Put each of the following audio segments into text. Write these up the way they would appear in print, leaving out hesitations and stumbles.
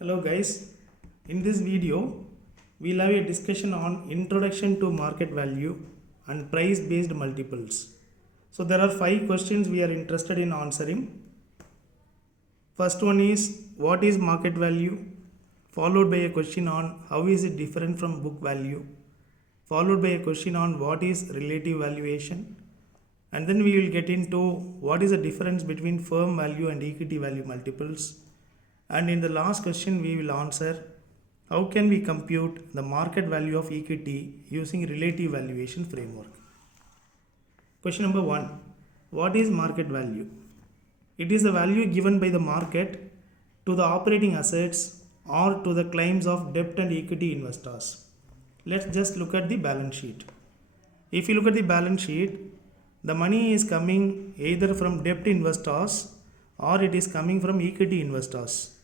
Hello guys, in this video we'll have a discussion on introduction to market value and price based multiples. So there are 5 questions we are interested in answering. First one is what is market value, followed by a question on how is it different from book value, followed by a question on what is relative valuation, and then we will get into what is the difference between firm value and equity value multiples. And in the last question, we will answer how can we compute the market value of equity using relative valuation framework. Question number 1. What is market value? It is the value given by the market to the operating assets or to the claims of debt and equity investors. Let's just look at the balance sheet. If you look at the balance sheet, the money is coming either from debt investors or it is coming from equity investors.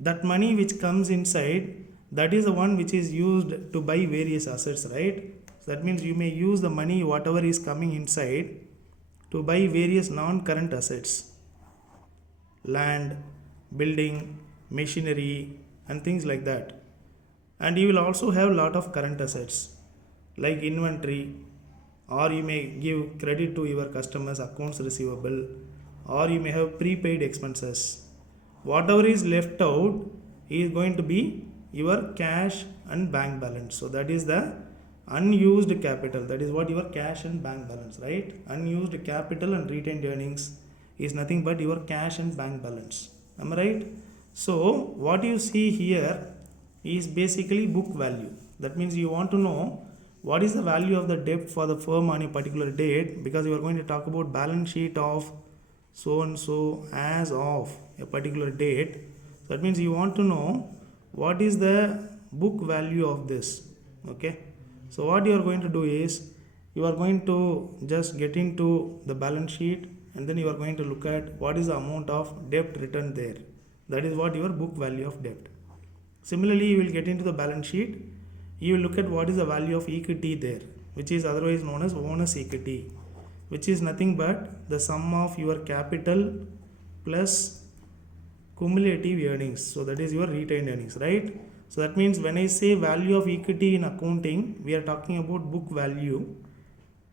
That money which comes inside, that is the one which is used to buy various assets, right? So that means you may use the money whatever is coming inside to buy various non-current assets, land, building, machinery and things like that. And you will also have a lot of current assets like inventory, or you may give credit to your customers' accounts receivable, or you may have prepaid expenses. Whatever is left out is going to be your cash and bank balance. So that is the unused capital. That is what your cash and bank balance, right? Unused capital and retained earnings is nothing but your cash and bank balance. Am I right? So what you see here is basically book value. That means you want to know what is the value of the debt for the firm on a particular date, because you are going to talk about balance sheet of so and so as of a particular date. So that means you want to know what is the book value of this. Okay, so what you are going to do is you are going to just get into the balance sheet and then you are going to look at what is the amount of debt written there. That is what your book value of debt. Similarly, you will get into the balance sheet, you will look at what is the value of equity there, which is otherwise known as owner's equity, which is nothing but the sum of your capital plus cumulative earnings. So that is your retained earnings, right? So that means when I say value of equity in accounting, we are talking about book value.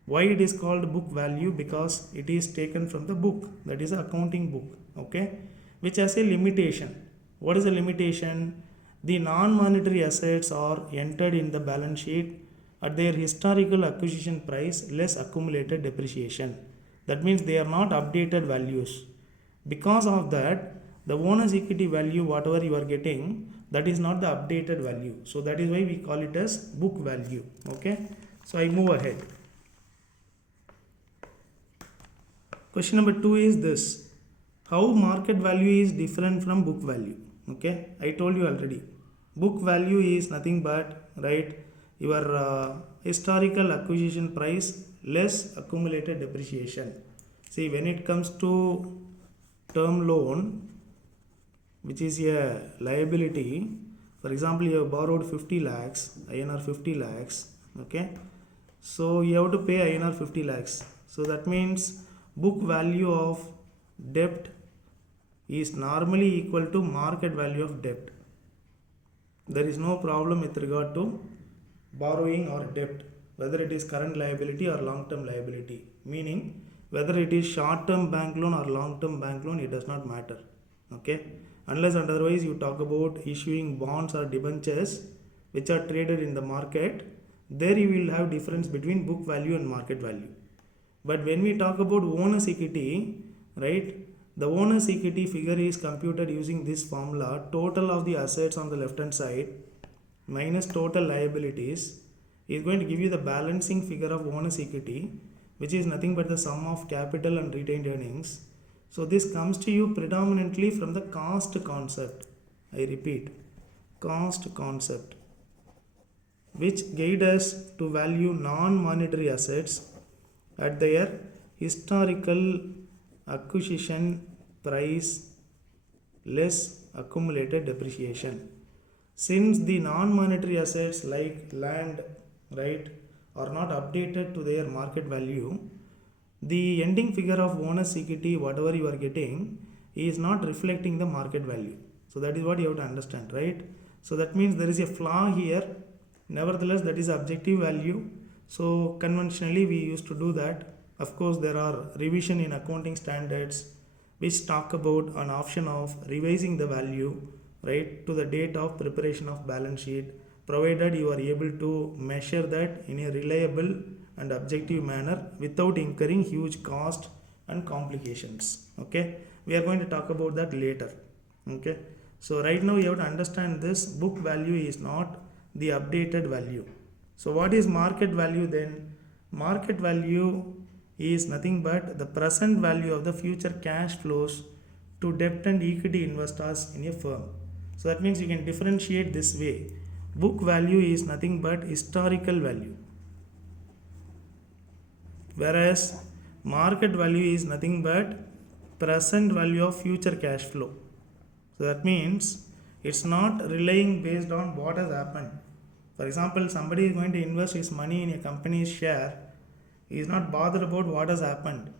Why it is called book value? Because it is taken from the book, that is accounting book, okay, which has a limitation. What is the limitation? The non-monetary assets are entered in the balance sheet at their historical acquisition price less accumulated depreciation. That means they are not updated values. Because of that, the owner's equity value, whatever you are getting, that is not the updated value. So that is why we call it as book value. Okay. So I move ahead. Question number 2 is this: how market value is different from book value? Okay, I told you already. Book value is nothing but, right, your historical acquisition price less accumulated depreciation. See, when it comes to term loan, which is a liability, for example, you have borrowed 50 lakhs, INR 50 lakhs, okay, so you have to pay INR 50 lakhs. So that means book value of debt is normally equal to market value of debt. There is no problem with regard to borrowing or debt, whether it is current liability or long-term liability, meaning whether it is short-term bank loan or long-term bank loan, it does not matter. Okay, unless and otherwise you talk about issuing bonds or debentures which are traded in the market, there you will have difference between book value and market value. But when we talk about owner's equity, right, the owner's equity figure is computed using this formula: total of the assets on the left hand side minus total liabilities is going to give you the balancing figure of owner's equity, which is nothing but the sum of capital and retained earnings. So this comes to you predominantly from the cost concept. I repeat, cost concept, which guide us to value non-monetary assets at their historical acquisition price less accumulated depreciation. Since the non-monetary assets like land, right, are not updated to their market value, the ending figure of owner's equity, whatever you are getting, is not reflecting the market value. So that is what you have to understand, right? So that means there is a flaw here. Nevertheless, that is objective value. So conventionally we used to do that. Of course, there are revision in accounting standards which talk about an option of revising the value, right, to the date of preparation of balance sheet, provided you are able to measure that in a reliable and objective manner without incurring huge cost and complications. Okay, we are going to talk about that later. Okay, so right now you have to understand this book value is not the updated value. So what is market value then? Market value is nothing but the present value of the future cash flows to debt and equity investors in a firm. So that means you can differentiate this way. Book value is nothing but historical value, whereas market value is nothing but present value of future cash flow. So that means it's not relying based on what has happened. For example, somebody is going to invest his money in a company's share. He is not bothered about what has happened.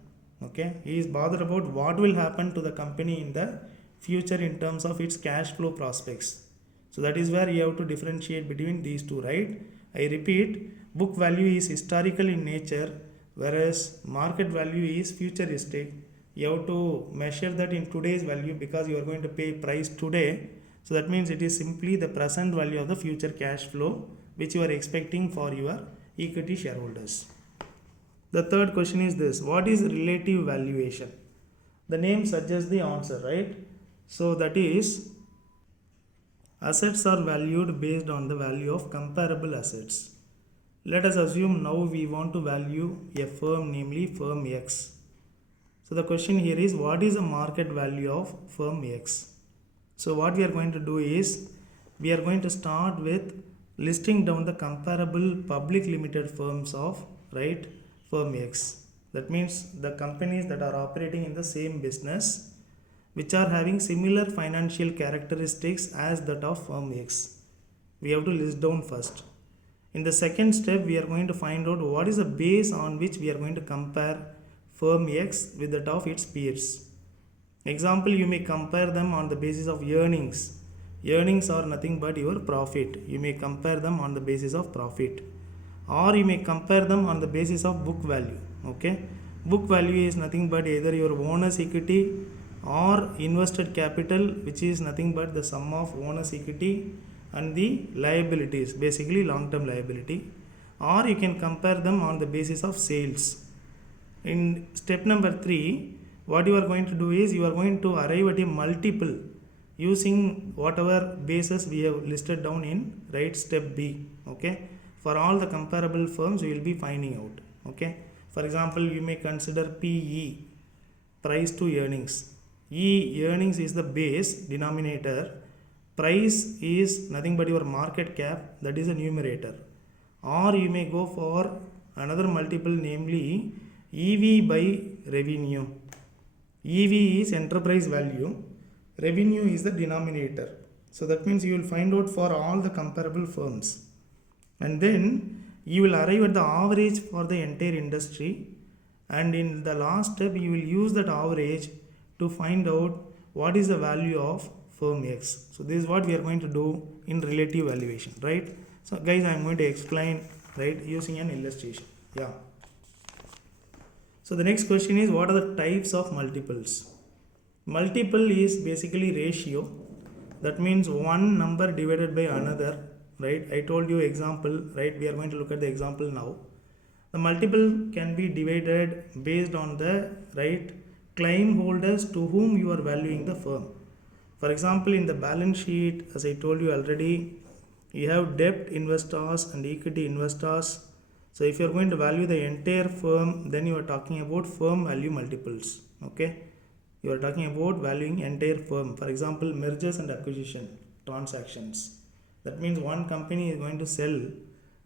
Okay, he is bothered about what will happen to the company in the future in terms of its cash flow prospects. So that is where you have to differentiate between these two, right? I repeat, book value is historical in nature, whereas market value is futuristic. You have to measure that in today's value because you are going to pay price today. So that means it is simply the present value of the future cash flow which you are expecting for your equity shareholders. The third question is this: what is relative valuation? The name suggests the answer, right? So that is, assets are valued based on the value of comparable assets. Let us assume now we want to value a firm, namely firm X. So the question here is, what is the market value of firm X? So what we are going to do is, we are going to start with listing down the comparable public limited firms of, right, firm X. That means the companies that are operating in the same business which are having similar financial characteristics as that of firm X. We have to list down first. In the second step, we are going to find out what is the base on which we are going to compare firm X with that of its peers. Example, you may compare them on the basis of earnings. Earnings are nothing but your profit. You may compare them on the basis of profit. Or you may compare them on the basis of book value. Okay, book value is nothing but either your owner's equity or invested capital, which is nothing but the sum of owner's equity and the liabilities, basically long-term liability. Or you can compare them on the basis of sales. In step number 3, what you are going to do is, you are going to arrive at a multiple using whatever basis we have listed down in, right, step B. Okay, for all the comparable firms you will be finding out. Okay, for example, you may consider PE, price to earnings. Earnings is the base denominator, price is nothing but your market cap, that is a numerator. Or you may go for another multiple, namely EV by revenue. EV is enterprise value, revenue is the denominator. So that means you will find out for all the comparable firms, and then you will arrive at the average for the entire industry, and in the last step you will use that average to find out what is the value of firm X. So this is what we are going to do in relative valuation, right? So guys, I am going to explain, right, using an illustration. Yeah. So the next question is, what are the types of multiples? Multiple is basically ratio. That means one number divided by another, right? I told you example, right? We are going to look at the example now. The multiple can be divided based on the, right, claim holders to whom you are valuing the firm. For example, in the balance sheet, as I told you already, you have debt investors and equity investors. So if you are going to value the entire firm, then you are talking about firm value multiples. Okay, you are talking about valuing entire firm. For example, mergers and acquisition transactions. That means one company is going to sell,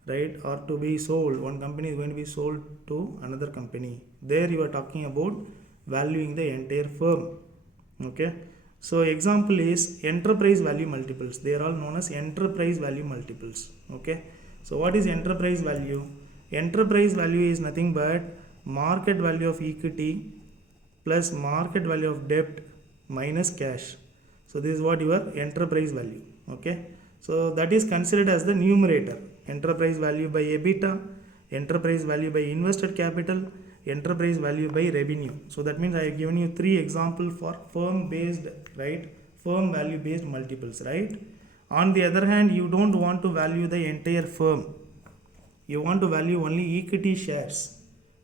right, or to be sold. One company is going to be sold to another company. There you are talking about valuing the entire firm. Okay, so example is enterprise value multiples. They are all known as enterprise value multiples. Okay, so what is enterprise value? Enterprise value is nothing but market value of equity plus market value of debt minus cash. So this is what your enterprise value. Okay. So that is considered as the numerator. Enterprise value by EBITDA, enterprise value by invested capital, enterprise value by revenue. So that means I have given you 3 examples for firm based, right? Firm value based multiples, right? On the other hand, you don't want to value the entire firm. You want to value only equity shares.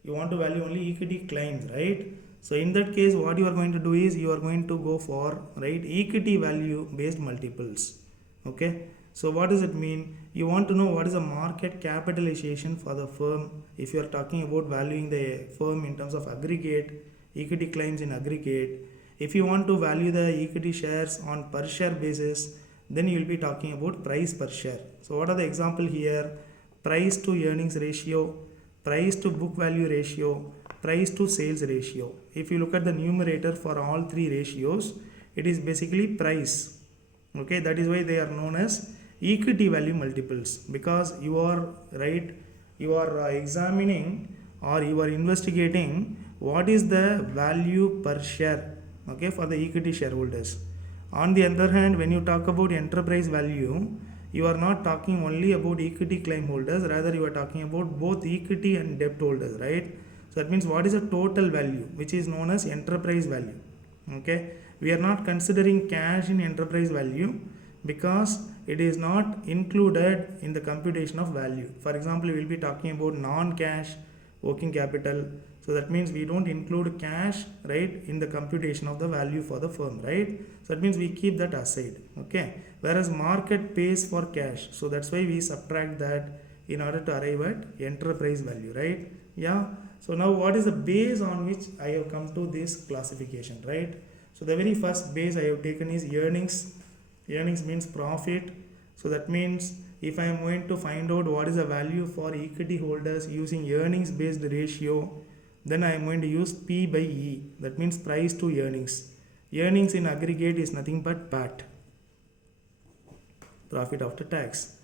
You want to value only equity claims, right? So in that case, what you are going to do is you are going to go for, right, equity value based multiples. Okay. So what does it mean? You want to know what is the market capitalization for the firm. If you are talking about valuing the firm in terms of aggregate, equity claims in aggregate. If you want to value the equity shares on per share basis, then you will be talking about price per share. So what are the example here? Price to earnings ratio, price to book value ratio, price to sales ratio. If you look at the numerator for all 3 ratios, it is basically price. Okay, that is why they are known as equity value multiples, because you are, right, you are examining or you are investigating what is the value per share, okay, for the equity shareholders. On the other hand, when you talk about enterprise value, you are not talking only about equity claim holders, rather you are talking about both equity and debt holders, right? So that means what is the total value, which is known as enterprise value. Okay, we are not considering cash in enterprise value because it is not included in the computation of value. For example, we will be talking about non-cash working capital. So that means we don't include cash, right, in the computation of the value for the firm, right? So that means we keep that aside. Okay, whereas market pays for cash, so that's why we subtract that in order to arrive at enterprise value, right? Yeah. So now what is the base on which I have come to this classification, right? So the very first base I have taken is earnings. Earnings means profit. So that means if I am going to find out what is the value for equity holders using earnings based ratio, then I am going to use P by E. That means price to earnings. Earnings in aggregate is nothing but PAT, profit after tax.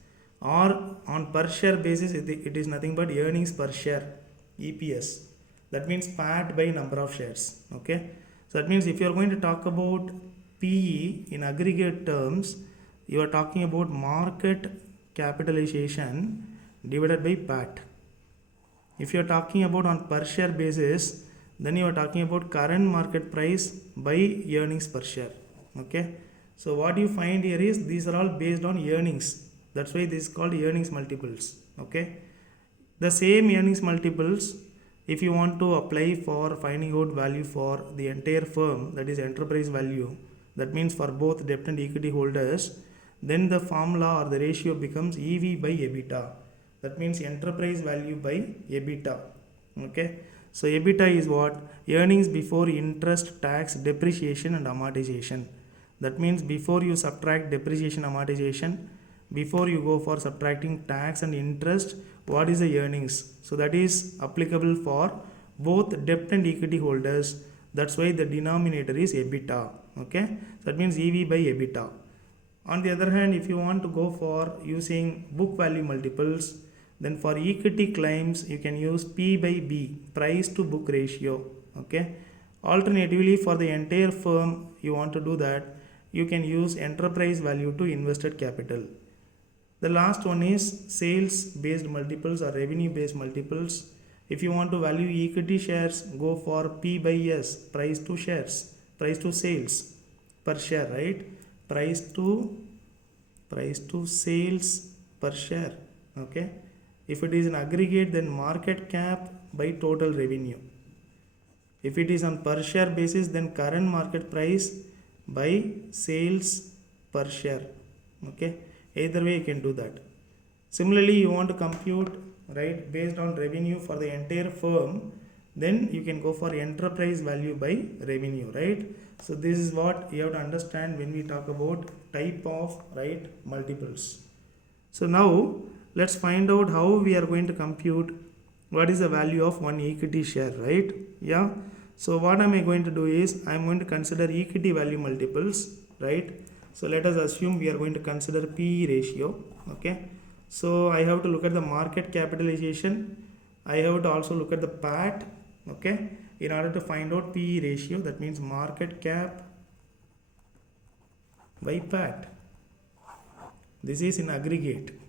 Or on per share basis, it is nothing but earnings per share, EPS. That means PAT by number of shares. Okay. So that means if you are going to talk about PE in aggregate terms, you are talking about market capitalization divided by PAT. If you are talking about on per share basis, then you are talking about current market price by earnings per share. Okay. So what you find here is these are all based on earnings. That's why this is called earnings multiples. Okay. The same earnings multiples, if you want to apply for finding out value for the entire firm, that is enterprise value, that means for both debt and equity holders, then the formula or the ratio becomes EV by EBITDA. That means enterprise value by EBITDA. Okay. So EBITDA is what? Earnings before interest, tax, depreciation and amortization. That means before you subtract depreciation, amortization, before you go for subtracting tax and interest, what is the earnings? So that is applicable for both debt and equity holders. That's why the denominator is EBITDA. Okay. So that means EV by EBITDA. On the other hand, if you want to go for using book value multiples, then for equity claims you can use P by B, price to book ratio. Okay. Alternatively, for the entire firm you want to do that, you can use enterprise value to invested capital. The last one is sales based multiples or revenue based multiples. If you want to value equity shares, go for P by S, price to shares, price to sales per share, right? Price to sales per share. Okay. If it is an aggregate, then market cap by total revenue. If it is on per share basis, then current market price by sales per share. Okay. Either way you can do that. Similarly, you want to compute, right, based on revenue for the entire firm, then you can go for enterprise value by revenue, right? So this is what you have to understand when we talk about type of, right, multiples. So now let's find out how we are going to compute what is the value of one equity share, right? Yeah. So what am I going to do is I am going to consider equity value multiples, right? So let us assume we are going to consider PE ratio. Okay. So I have to look at the market capitalization. I have to also look at the PAT. Okay. In order to find out PE ratio, that means market cap by PAT. This is in aggregate.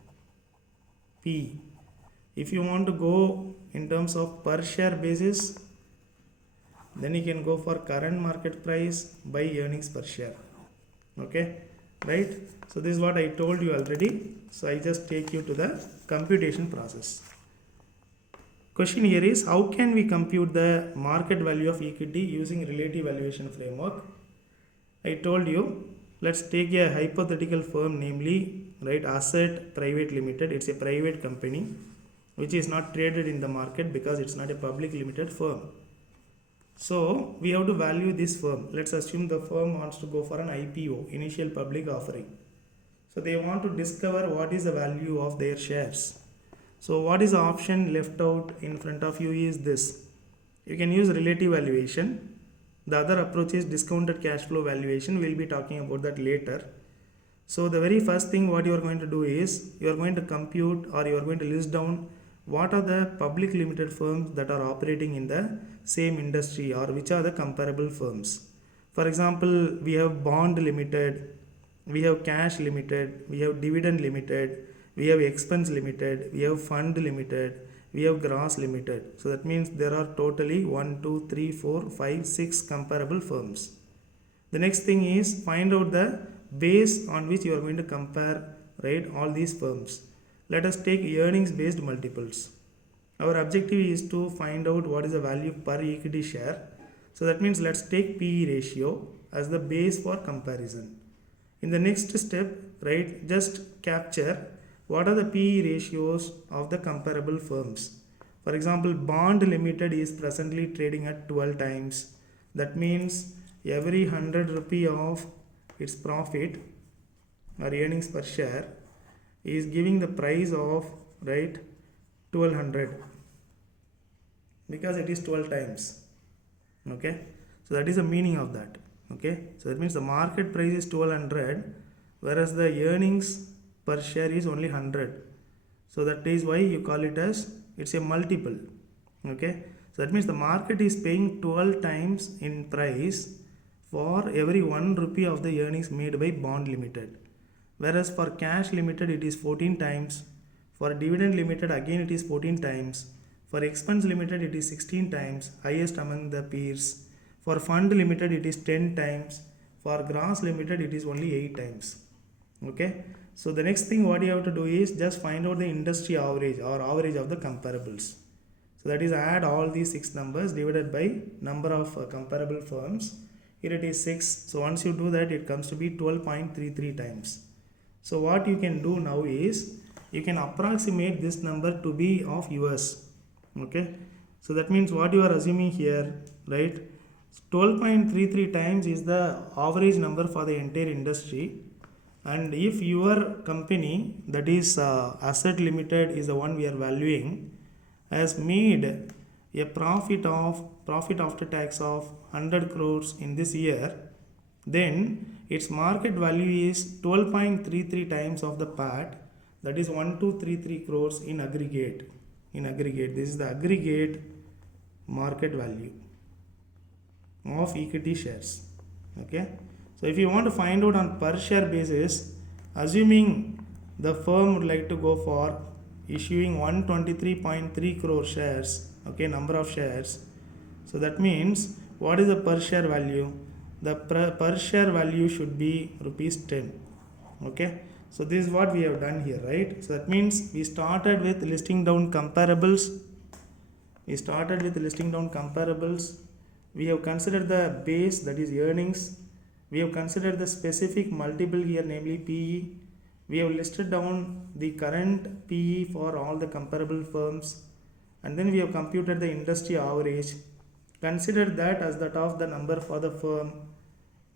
P. If you want to go in terms of per share basis, then you can go for current market price by earnings per share. Okay, right? So this is what I told you already. So I just take you to the computation process. Question here is, how can we compute the market value of equity using relative valuation framework? I told you, let's take a hypothetical firm, namely, right, Asset Private Limited. It's a private company which is not traded in the market because it's not a public limited firm. So we have to value this firm. Let's assume the firm wants to go for an IPO, initial public offering. So they want to discover what is the value of their shares. So what is the option left out in front of you is this. You can use relative valuation. The other approach is discounted cash flow valuation. We'll be talking about that later. So the very first thing what you are going to do is, you are going to compute, or you are going to list down what are the public limited firms that are operating in the same industry, or which are the comparable firms. For example, we have Bond Limited, we have Cash Limited, we have Dividend Limited, we have Expense Limited, we have Fund Limited, we have Gross Limited. So that means there are totally 1, 2, 3, 4, 5, 6 comparable firms. The next thing is, find out the base on which you are going to compare, right, all these firms. Let us take earnings based multiples. Our objective is to find out what is the value per equity share. So that means let's take PE ratio as the base for comparison. In the next step, right, just capture what are the PE ratios of the comparable firms. For example, Bond Limited is presently trading at 12 times. That means every 100 rupee of its profit or earnings per share is giving the price of, right, 1200, because it is 12 times. Okay, so that is the meaning of that. Okay, so that means the market price is 1200, whereas the earnings per share is only 100. So that is why you call it as, it's a multiple. Okay, so that means the market is paying 12 times in price for every 1 rupee of the earnings made by Bond Limited. Whereas for Cash Limited it is 14 times, for Dividend Limited again it is 14 times, for Expense Limited it is 16 times, highest among the peers. For Fund Limited it is 10 times, for Gross Limited it is only 8 times. Okay, so the next thing what you have to do is just find out the industry average, or average of the comparables. So that is, add all these 6 numbers divided by number of comparable firms. Here it is 6. So once you do that, it comes to be 12.33 times. So what you can do now is, you can approximate this number to be of yours. Okay, so that means what you are assuming here, right, 12.33 times is the average number for the entire industry. And if your company, that is Asset Limited is the one we are valuing, has made a profit after tax of 100 crores in this year, then its market value is 12.33 times of the PAT, that is 1233 crores in aggregate. This is the aggregate market value of equity shares. Okay, so if you want to find out on per share basis, assuming the firm would like to go for issuing 123.3 crore shares, okay, number of shares. So that means, what is the per share value? The per share value should be rupees 10. Okay, so this is what we have done here, right? So that means we started with listing down comparables. We have considered the base, that is earnings. We have considered the specific multiple here, namely PE. We have listed down the current PE for all the comparable firms, and then we have computed the industry average. Consider that as that of the number for the firm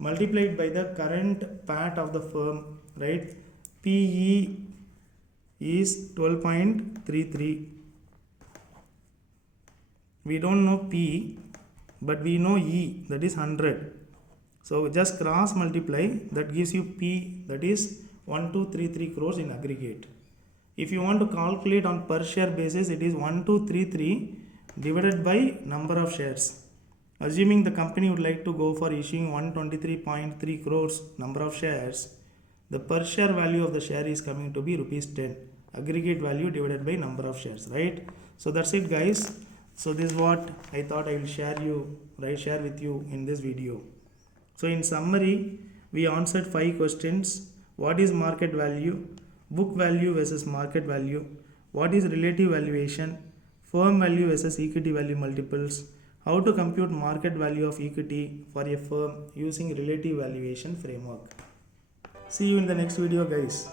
multiplied by the current PAT of the firm, right? PE is 12.33. We don't know P, but we know E, that is 100. So just cross multiply, that gives you P, that is 1233 crores in aggregate. If you want to calculate on per share basis, it is 1233 divided by number of shares. Assuming the company would like to go for issuing 123.3 crores number of shares, the per share value of the share is coming to be rupees 10, aggregate value divided by number of shares, right? So that's it, guys. So this is what I thought I will share with you in this video. So in summary, we answered 5 questions. What is market value? Book value versus market value. What is relative valuation? Firm value versus equity value multiples. How to compute market value of equity for a firm using relative valuation framework. See you in the next video, guys.